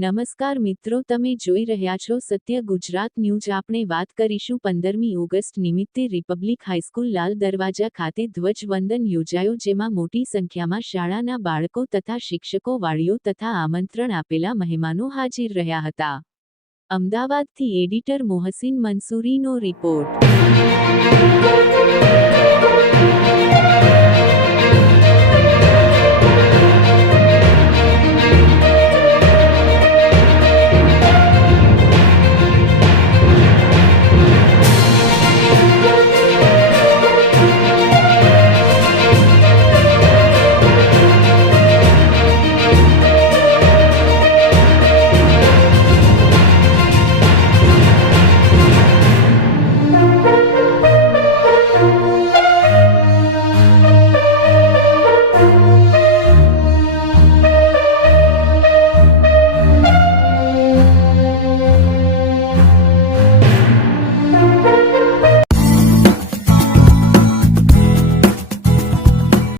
નમસ્કાર મિત્રો, તમે જોઈ રહ્યા છો સત્ય ગુજરાત ન્યૂઝ. આપણે વાત કરીશું 15મી ઓગસ્ટ નિમિત્તે રિપબ્લિક હાઈસ્કૂલ લાલ દરવાજા ખાતે ધ્વજવંદન યોજાયો, જેમાં મોટી સંખ્યામાં શાળાના બાળકો તથા શિક્ષકો, વાલીઓ તથા આમંત્રણ આપેલા મહેમાનો હાજર રહ્યા હતા. અમદાવાદથી એડિટર મોહસિન મંસૂરીનો રિપોર્ટ.